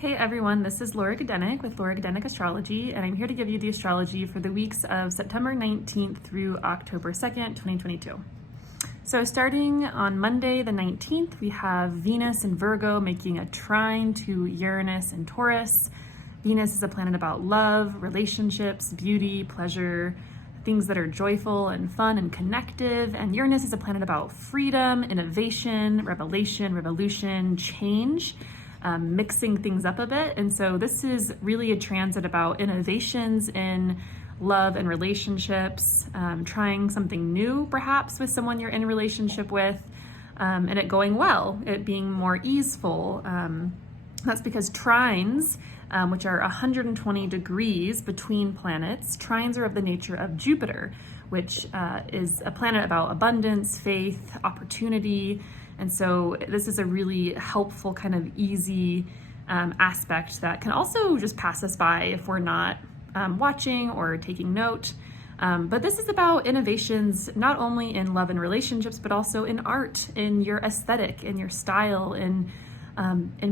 Hey everyone, this is Laura Gadenik with Laura Gadenik Astrology, and I'm here to give you the astrology for the weeks of September 19th through October 2nd, 2022. So starting on Monday the 19th, we have Venus in Virgo making a trine to Uranus in Taurus. Venus is a planet about love, relationships, beauty, pleasure, things that are joyful and fun and connective. And Uranus is a planet about freedom, innovation, revolution, change. Mixing things up a bit. And so this is really a transit about innovations in love and relationships, trying something new perhaps with someone you're in a relationship with, and it going well, it being more easeful. That's because trines, which are 120 degrees between planets, trines are of the nature of Jupiter, which is a planet about abundance, faith, opportunity. And so this is a really helpful kind of easy aspect that can also just pass us by if we're not watching or taking note. But this is about innovations, not only in love and relationships, but also in art, in your aesthetic, in your style, in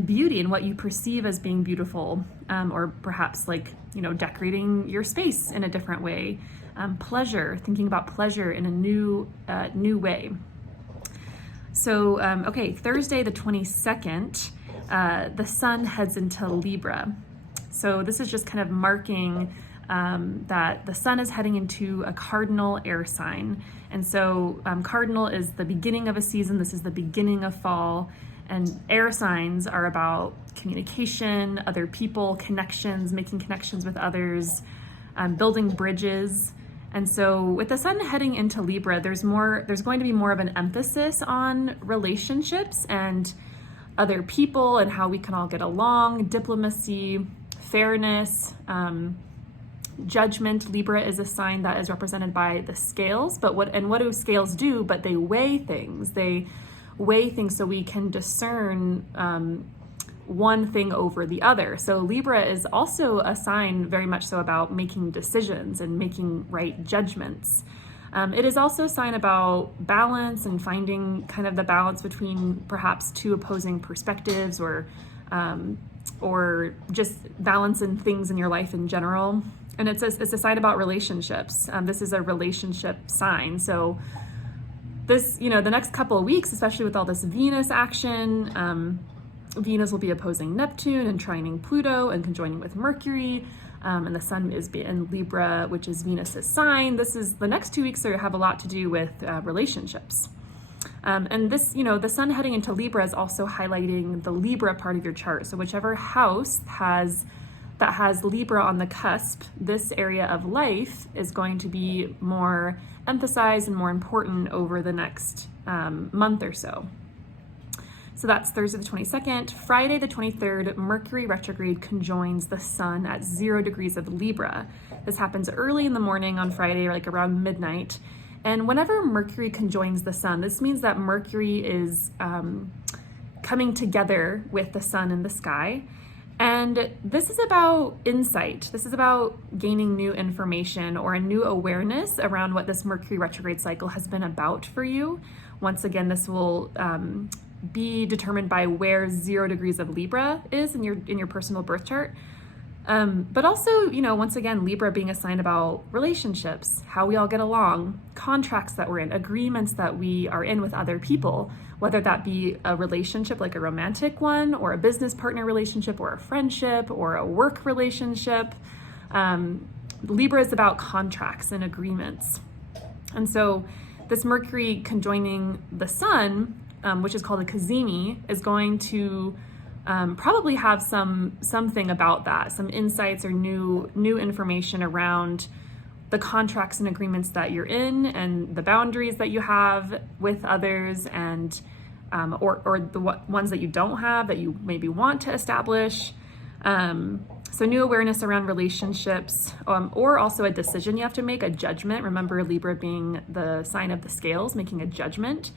beauty, and what you perceive as being beautiful, or perhaps decorating your space in a different way. Pleasure, thinking about pleasure in a new way. So, Thursday the 22nd, the sun heads into Libra. So this is just kind of marking that the sun is heading into a cardinal air sign. And so cardinal is the beginning of a season. This is the beginning of fall. And air signs are about communication, other people, connections, making connections with others, building bridges. And so with the sun heading into Libra, there's going to be more of an emphasis on relationships and other people and how we can all get along, diplomacy, fairness, judgment. Libra is a sign that is represented by the scales, but what do scales do? But they weigh things. They weigh things so we can discern one thing over the other. So Libra is also a sign very much so about making decisions and making right judgments. It is also a sign about balance and finding kind of the balance between perhaps two opposing perspectives, or just balance in things in your life in general. And it's a sign about relationships. This is a relationship sign. So this, the next couple of weeks, especially with all this Venus action, Venus will be opposing Neptune and trining Pluto and conjoining with Mercury, and the sun is in Libra, which is Venus's sign. The next 2 weeks have a lot to do with relationships. And this, the sun heading into Libra is also highlighting the Libra part of your chart. So whichever house that has Libra on the cusp, this area of life is going to be more emphasized and more important over the next month or so. So that's Thursday the 22nd. Friday the 23rd, Mercury retrograde conjoins the sun at 0 degrees of Libra. This happens early in the morning on Friday, like around midnight. And whenever Mercury conjoins the sun, this means that Mercury is coming together with the sun in the sky. And this is about insight. This is about gaining new information or a new awareness around what this Mercury retrograde cycle has been about for you. Once again, this will be determined by where 0 degrees of Libra is in your personal birth chart. But also, once again, Libra being a sign about relationships, how we all get along, contracts that we're in, agreements that we are in with other people, whether that be a relationship like a romantic one, or a business partner relationship, or a friendship, or a work relationship. Libra is about contracts and agreements. And so this Mercury conjoining the sun, which is called a cazimi, is going to probably have something about that, some insights or new information around the contracts and agreements that you're in, and the boundaries that you have with others, and or the ones that you don't have that you maybe want to establish. So new awareness around relationships, or also a decision you have to make, a judgment. Remember, Libra being the sign of the scales, making a judgment,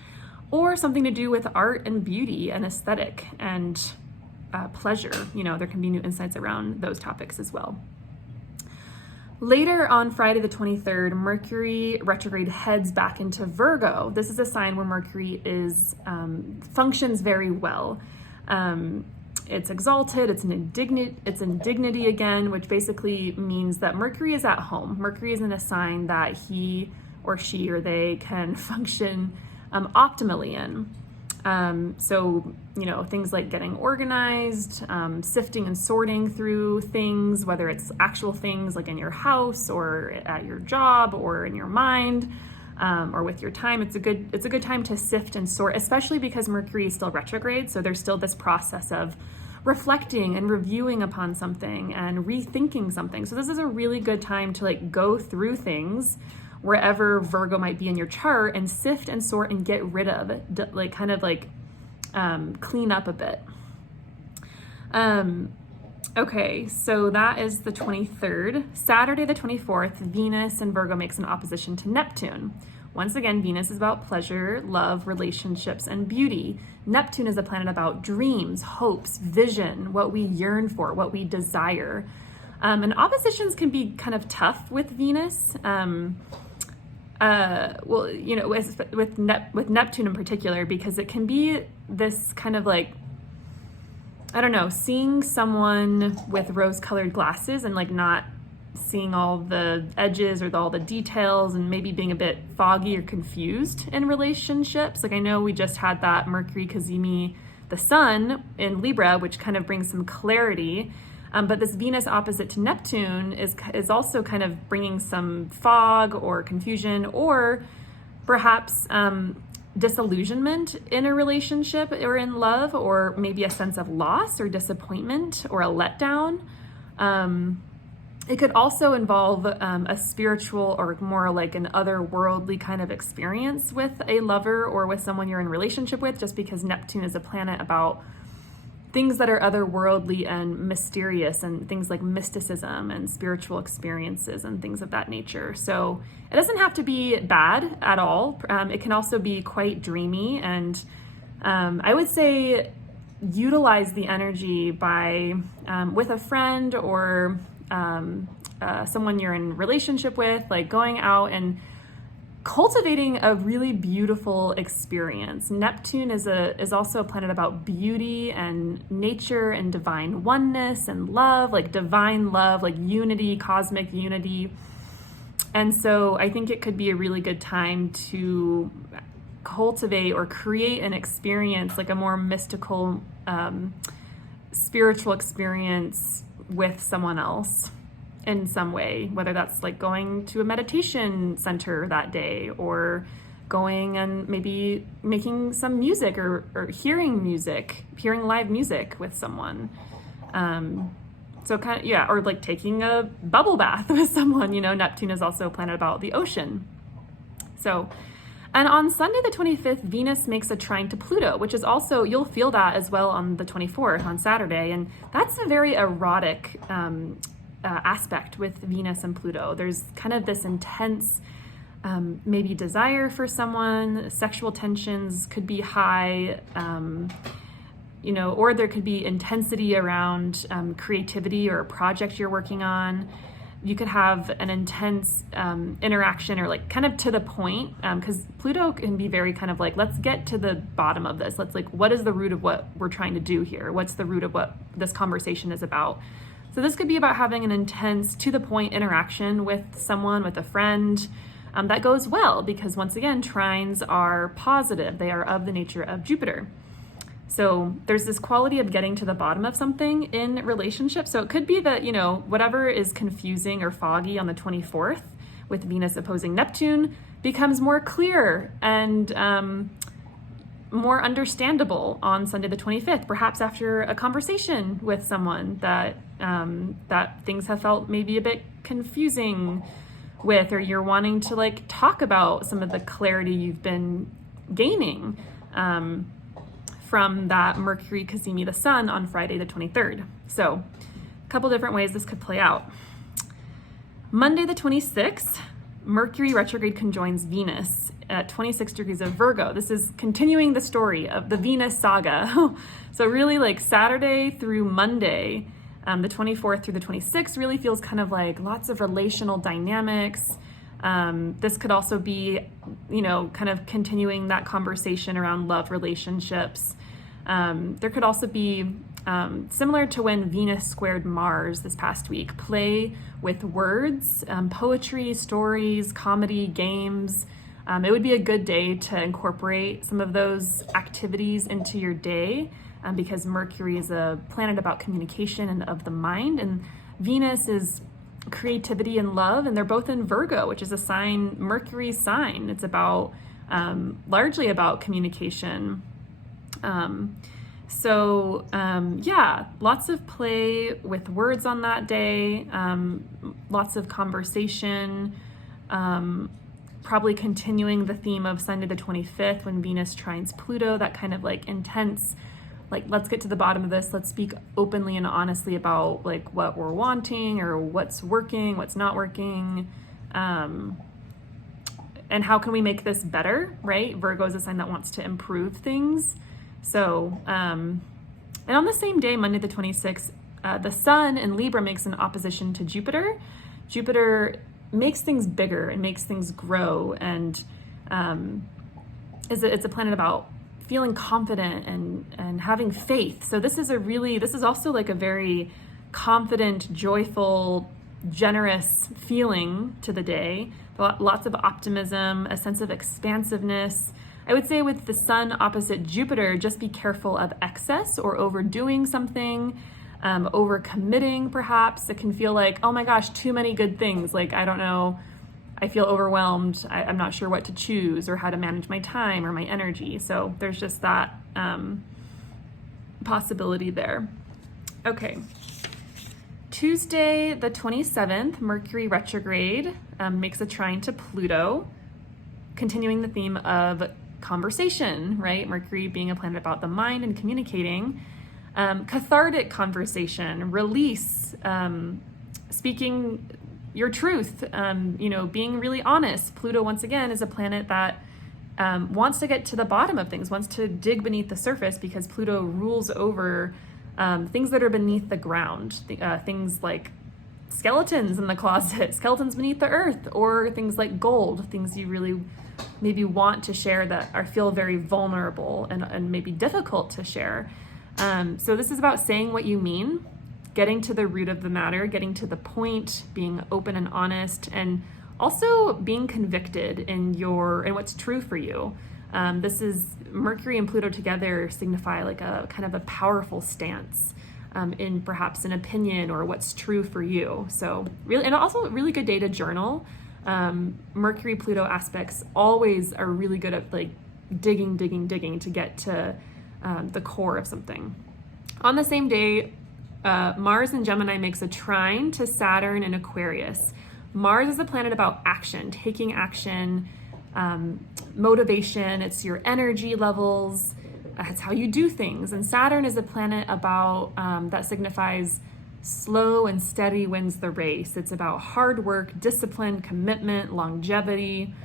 or something to do with art and beauty and aesthetic and pleasure. There can be new insights around those topics as well. Later on Friday the 23rd, Mercury retrograde heads back into Virgo. This is a sign where Mercury functions very well. It's exalted, it's indignity again, which basically means that Mercury is at home. Mercury is in a sign that he or she or they can function optimally in. So, things like getting organized, sifting and sorting through things, whether it's actual things like in your house or at your job or in your mind, or with your time. It's a good time to sift and sort, especially because Mercury is still retrograde. So there's still this process of reflecting and reviewing upon something and rethinking something. So this is a really good time to go through things wherever Virgo might be in your chart and sift and sort and get rid of it, clean up a bit. Okay, so that is the 23rd. Saturday the 24th, Venus in Virgo makes an opposition to Neptune. Once again, Venus is about pleasure, love, relationships, and beauty. Neptune is a planet about dreams, hopes, vision, what we yearn for, what we desire. And oppositions can be kind of tough with Venus. With Neptune in particular, because it can be this kind of seeing someone with rose-colored glasses and not seeing all the edges or all the details, and maybe being a bit foggy or confused in relationships. I know we just had that Mercury Cazimi, the sun in Libra, which kind of brings some clarity. But this Venus opposite to Neptune is also kind of bringing some fog or confusion, or perhaps disillusionment in a relationship or in love, or maybe a sense of loss or disappointment or a letdown. It could also involve a spiritual or more an otherworldly kind of experience with a lover or with someone you're in a relationship with, just because Neptune is a planet about things that are otherworldly and mysterious, and things like mysticism and spiritual experiences and things of that nature. So it doesn't have to be bad at all. It can also be quite dreamy, and I would say utilize the energy by with a friend or someone you're in relationship with, going out and cultivating a really beautiful experience. Neptune is also a planet about beauty and nature and divine oneness and love, divine love, unity, cosmic unity. And so I think it could be a really good time to cultivate or create an experience, a more mystical, spiritual experience with someone else in some way, whether that's going to a meditation center that day, or going and maybe making some music or hearing live music with someone. So or taking a bubble bath with someone. Neptune is also a planet about the ocean. So, and on Sunday the 25th, Venus makes a trine to Pluto, which is also, you'll feel that as well on the 24th, on Saturday. And that's a very erotic aspect with Venus and Pluto. There's kind of this intense maybe desire for someone, sexual tensions could be high, or there could be intensity around creativity or a project you're working on. You could have an intense interaction, or kind of to the point, because Pluto can be very kind of let's get to the bottom of this. Let's what is the root of what we're trying to do here? What's the root of what this conversation is about? So this could be about having an intense, to the point interaction with someone, with a friend, that goes well, because once again, trines are positive. They are of the nature of Jupiter. So there's this quality of getting to the bottom of something in relationships. So it could be that, whatever is confusing or foggy on the 24th with Venus opposing Neptune becomes more clear and more understandable on Sunday the 25th, perhaps after a conversation with someone that things have felt maybe a bit confusing with, or you're wanting to talk about some of the clarity you've been gaining from that Mercury Cazimi the sun on Friday the 23rd. So a couple different ways this could play out. Monday the 26th, Mercury retrograde conjoins Venus at 26 degrees of Virgo. This is continuing the story of the Venus saga. So really Saturday through Monday, the 24th through the 26th really feels kind of lots of relational dynamics. This could also be, kind of continuing that conversation around love relationships. There could also be similar to when Venus squared Mars this past week. Play with words, poetry, stories, comedy, games. It would be a good day to incorporate some of those activities into your day, because Mercury is a planet about communication and of the mind, and Venus is creativity and love, and they're both in Virgo, which is a sign, Mercury's sign. It's about largely about communication. Yeah, lots of play with words on that day, lots of conversation, probably continuing the theme of Sunday the 25th when Venus trines Pluto, that kind of like intense, like, let's get to the bottom of this. Let's speak openly and honestly about like what we're wanting or what's working, what's not working, and how can we make this better, right? Virgo is a sign that wants to improve things. So, and on the same day, Monday the 26th, the Sun in Libra makes an opposition to Jupiter. Jupiter makes things bigger and makes things grow, and it's a planet about feeling confident and having faith. So this is also like a very confident, joyful, generous feeling to the day. Lots of optimism, a sense of expansiveness. I would say with the Sun opposite Jupiter, just be careful of excess or overdoing something, overcommitting perhaps. It can feel like, oh my gosh, too many good things. Like, I don't know, I feel overwhelmed. I'm not sure what to choose or how to manage my time or my energy. So there's just that possibility there. Okay. Tuesday, the 27th, Mercury retrograde makes a trine to Pluto, continuing the theme of conversation, right? Mercury being a planet about the mind and communicating. Cathartic conversation, release, speaking your truth, being really honest. Pluto, once again, is a planet that wants to get to the bottom of things, wants to dig beneath the surface, because Pluto rules over things that are beneath the ground, things like skeletons in the closet, skeletons beneath the earth, or things like gold, things you really maybe want to share that feel very vulnerable and maybe difficult to share. So this is about saying what you mean, getting to the root of the matter, getting to the point, being open and honest, and also being convicted in what's true for you. This is Mercury and Pluto together signify like a kind of a powerful stance in perhaps an opinion or what's true for you. So really, and also a really good day to journal. Mercury Pluto aspects always are really good at like digging to get to the core of something. On the same day, Mars in Gemini makes a trine to Saturn in Aquarius. Mars is a planet about action, taking action, motivation. It's your energy levels. It's how you do things. And Saturn is a planet about that signifies slow and steady wins the race. It's about hard work, discipline, commitment, longevity.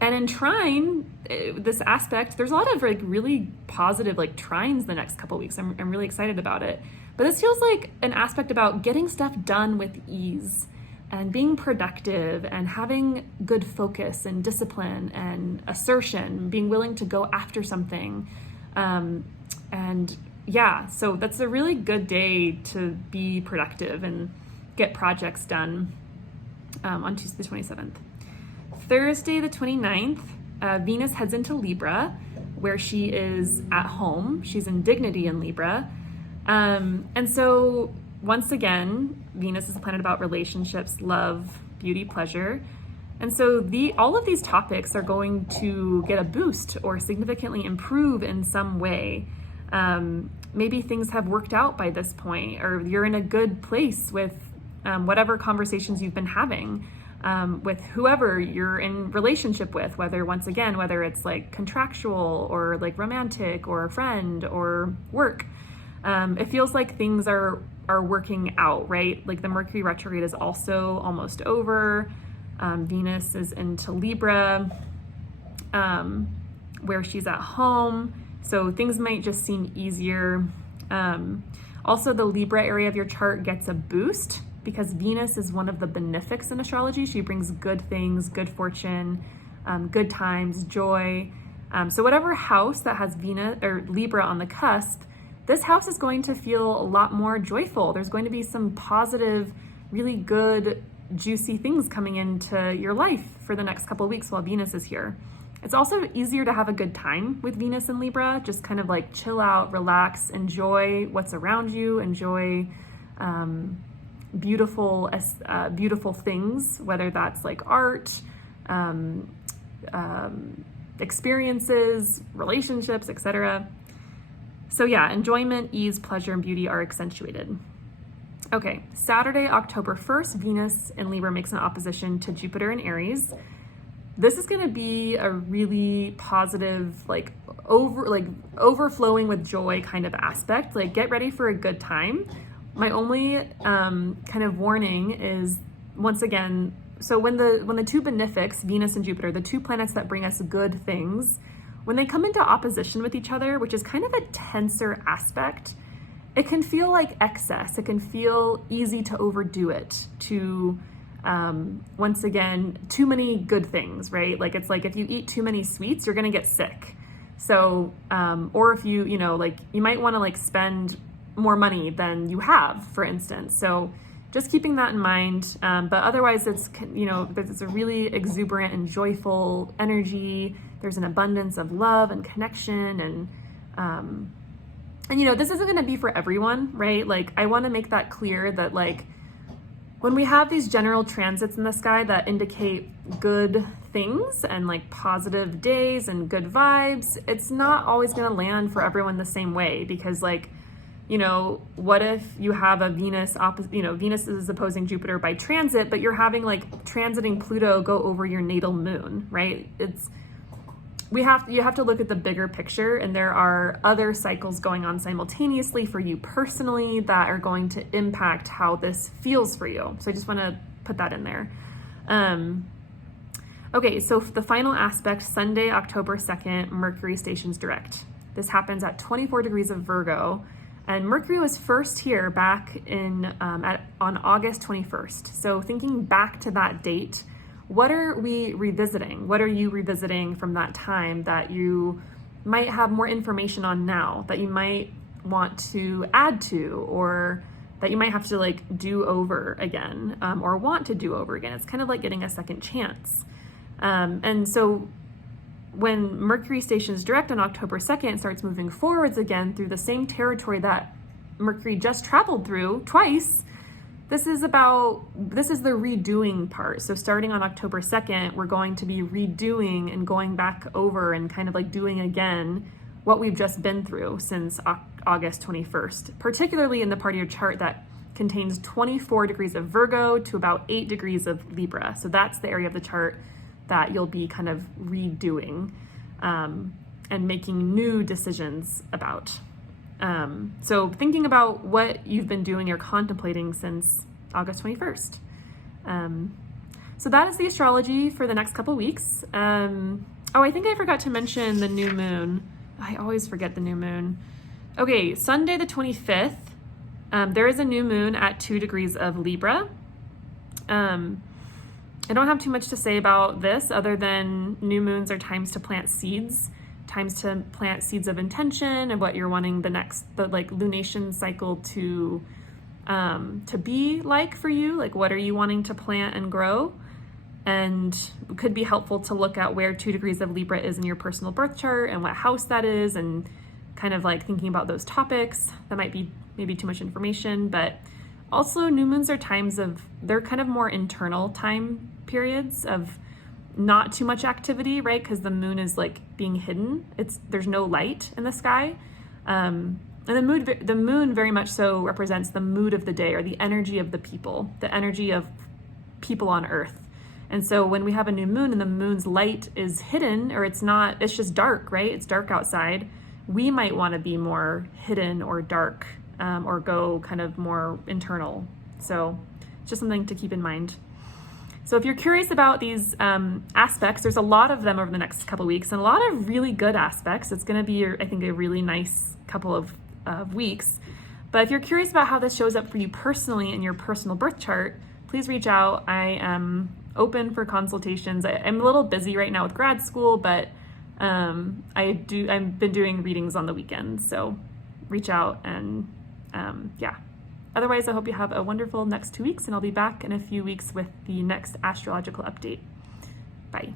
And in trine, this aspect, there's a lot of like really positive like trines the next couple weeks. I'm really excited about it. But this feels like an aspect about getting stuff done with ease and being productive and having good focus and discipline and assertion, being willing to go after something. So that's a really good day to be productive and get projects done on Tuesday the 27th. Thursday the 29th, Venus heads into Libra, where she is at home. She's in dignity in Libra. And so once again, Venus is a planet about relationships, love, beauty, pleasure. And so all of these topics are going to get a boost or significantly improve in some way. Maybe things have worked out by this point, or you're in a good place with whatever conversations you've been having with whoever you're in relationship with, whether it's like contractual or like romantic or a friend or work. It feels like things are working out, right? Like the Mercury retrograde is also almost over. Venus is into Libra, where she's at home. So things might just seem easier. Also, the Libra area of your chart gets a boost because Venus is one of the benefics in astrology. She brings good things, good fortune, good times, joy. So whatever house that has Venus or Libra on the cusp, this house is going to feel a lot more joyful. There's going to be some positive, really good, juicy things coming into your life for the next couple of weeks while Venus is here. It's also easier to have a good time with Venus in Libra, just kind of like chill out, relax, enjoy what's around you, enjoy beautiful things, whether that's like art, experiences, relationships, etc. So yeah, enjoyment, ease, pleasure, and beauty are accentuated. Okay, Saturday, October 1st, Venus in Libra makes an opposition to Jupiter in Aries. This is going to be a really positive, overflowing with joy kind of aspect. Like, get ready for a good time. My only kind of warning is, once again, so when the two benefics, Venus and Jupiter, the two planets that bring us good things, when they come into opposition with each other, which is kind of a tenser aspect, it can feel like excess. It can feel easy to overdo it, to once again, too many good things, right? Like, it's like if you eat too many sweets, you're going to get sick. So, or if you might want to spend more money than you have, for instance. So just keeping that in mind. But otherwise it's a really exuberant and joyful energy. There's an abundance of love and connection. And this isn't going to be for everyone, right? Like, I want to make that clear that when we have these general transits in the sky that indicate good things and positive days and good vibes, it's not always going to land for everyone the same way, because what if you have a Venus Venus is opposing Jupiter by transit, but you're having transiting Pluto go over your natal moon, right? You have to look at the bigger picture, and there are other cycles going on simultaneously for you personally that are going to impact how this feels for you. So I just want to put that in there. Okay, so the final aspect, Sunday, October 2nd, Mercury stations direct. This happens at 24 degrees of Virgo, and Mercury was first here back on August 21st. So thinking back to that date, what are we revisiting? What are you revisiting from that time that you might have more information on now, that you might want to add to, or that you might have to do over again, or want to do over again? It's kind of like getting a second chance. And so when Mercury stations direct on October 2nd, it starts moving forwards again through the same territory that Mercury just traveled through twice. This is the redoing part. So starting on October 2nd, we're going to be redoing and going back over and kind of doing again what we've just been through since August 21st, particularly in the part of your chart that contains 24 degrees of Virgo to about 8 degrees of Libra. So that's the area of the chart that you'll be kind of redoing and making new decisions about. So thinking about what you've been doing or contemplating since August 21st. So that is the astrology for the next couple weeks. I think I forgot to mention the new moon. I always forget the new moon. Okay, Sunday the 25th, there is a new moon at 2 degrees of Libra. I don't have too much to say about this other than new moons are times to plant seeds. Times to plant seeds of intention and what you're wanting the lunation cycle to be like for you. What are you wanting to plant and grow? And it could be helpful to look at where 2 degrees of Libra is in your personal birth chart and what house that is, and kind of thinking about those topics. That might be maybe too much information, but also new moons are they're kind of more internal time periods of not too much activity, right? Because the moon is being hidden. There's no light in the sky. And the moon very much so represents the mood of the day, or the energy of the energy of people on Earth. And so when we have a new moon and the moon's light is hidden, or it's just dark, right? It's dark outside. We might want to be more hidden or dark, or go kind of more internal. So it's just something to keep in mind. So if you're curious about these aspects, there's a lot of them over the next couple of weeks, and a lot of really good aspects. It's going to be, I think, a really nice couple of weeks. But if you're curious about how this shows up for you personally in your personal birth chart, please reach out. I am open for consultations. I'm a little busy right now with grad school, but I've been doing readings on the weekends. So reach out and yeah. Otherwise, I hope you have a wonderful next 2 weeks, and I'll be back in a few weeks with the next astrological update. Bye.